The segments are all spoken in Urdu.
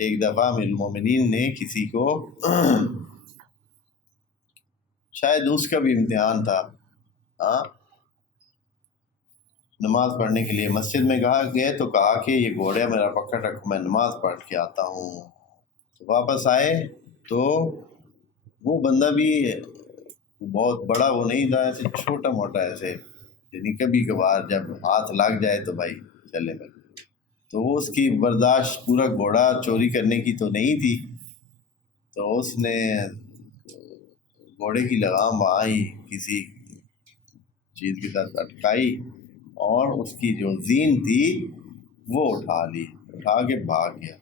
ایک دفعہ امیر المومنین نے کسی کو شاید اس کا بھی امتحان تھا، نماز پڑھنے کے لیے مسجد میں گئے تو کہا کہ یہ گھوڑا میرا پکڑ رکھو، میں نماز پڑھ کے آتا ہوں۔ واپس آئے تو وہ بندہ بھی بہت بڑا وہ نہیں تھا، ایسے چھوٹا موٹا ایسے، یعنی کبھی کبھار جب ہاتھ لگ جائے تو بھائی چلے بھائی، تو وہ اس کی برداشت پورا گھوڑا چوری کرنے کی تو نہیں تھی، تو اس نے گھوڑے کی لگام وہاں ہی کسی چیز کے ساتھ اٹکائی اور اس کی جو زین تھی وہ اٹھا کے بھاگ گیا،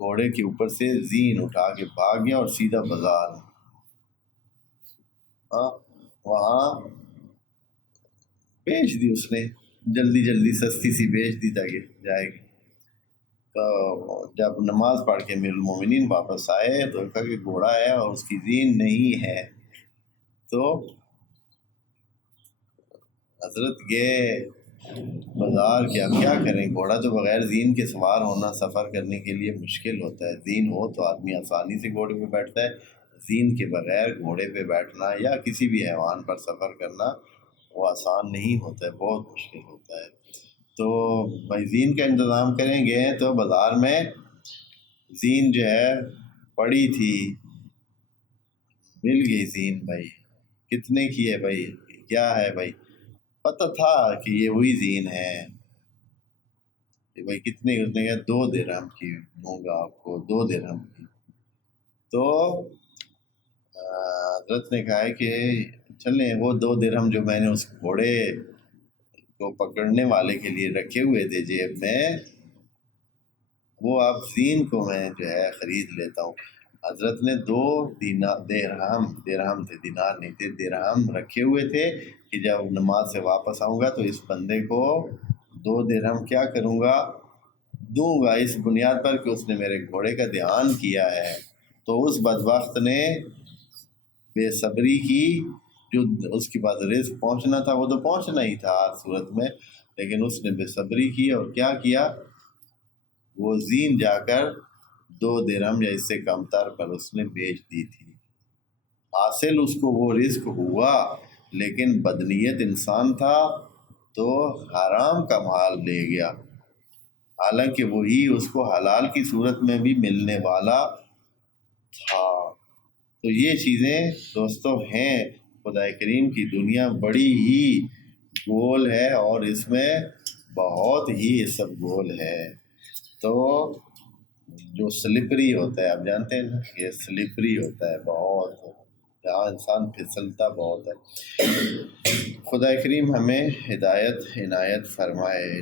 گھوڑے کے اوپر سے زین اٹھا کے بھاگ گیا اور سیدھا بازار میں وہاں بیچ دی اس نے، جلدی سستی سی بیچ دی تاکہ جائے گی۔ تو جب نماز پڑھ کے امیر المومنین واپس آئے تو کہا کہ گھوڑا ہے اور اس کی زین نہیں ہے، تو حضرت گئے بازار کہ اب کیا کریں، گھوڑا تو بغیر زین کے سوار ہونا سفر کرنے کے لیے مشکل ہوتا ہے، زین ہو تو آدمی آسانی سے گھوڑے پہ بیٹھتا ہے، زین کے بغیر گھوڑے پہ بیٹھنا یا کسی بھی حیوان پر سفر کرنا وہ آسان نہیں ہوتا ہے، بہت مشکل ہوتا ہے۔ تو بھائی زین کا انتظام کریں گے تو بازار میں زین جو ہے پڑی تھی، مل گئی زین، بھائی کتنے کی ہے بھائی، کیا ہے بھائی، پتہ تھا کہ یہ وہی زین ہے کہ بھائی کتنے، اس نے کہا 2 درہم کی دوں گا آپ کو، 2 درہم کی۔ تو حضرت نے کہا کہ چلیں وہ 2 درہم جو میں نے اس گھوڑے کو پکڑنے والے کے لیے رکھے ہوئے تھے جیب میں، وہ آپ زین کو میں جو ہے خرید لیتا ہوں۔ حضرت نے 2 درہم تھے، دینار نہیں تھے، درہم رکھے ہوئے تھے کہ جب نماز سے واپس آؤں گا تو اس بندے کو 2 درہم کیا کروں گا، دوں گا، اس بنیاد پر کہ اس نے میرے گھوڑے کا دھیان کیا ہے۔ تو اس بدبخت نے بے صبری کی، جو اس کے پاس رزق پہنچنا تھا وہ تو پہنچنا ہی تھا ہر صورت میں، لیکن اس نے بے صبری کی اور کیا کیا، وہ زین جا کر 2 درہم یا اس سے کم تر پر اس نے بیچ دی تھی۔ حاصل اس کو وہ رزق ہوا، لیکن بدنیت انسان تھا تو حرام کا مال لے گیا، حالانکہ وہی اس کو حلال کی صورت میں بھی ملنے والا تھا۔ تو یہ چیزیں دوستو ہیں، خدا کریم کی دنیا بڑی ہی گول ہے اور اس میں بہت ہی سب گول ہے۔ تو جو سلپری ہوتا ہے، آپ جانتے ہیں نا، یہ سلپری ہوتا ہے بہت، جہاں انسان پھسلتا بہت ہے۔ خدا کریم ہمیں ہدایت عنایت فرمائے۔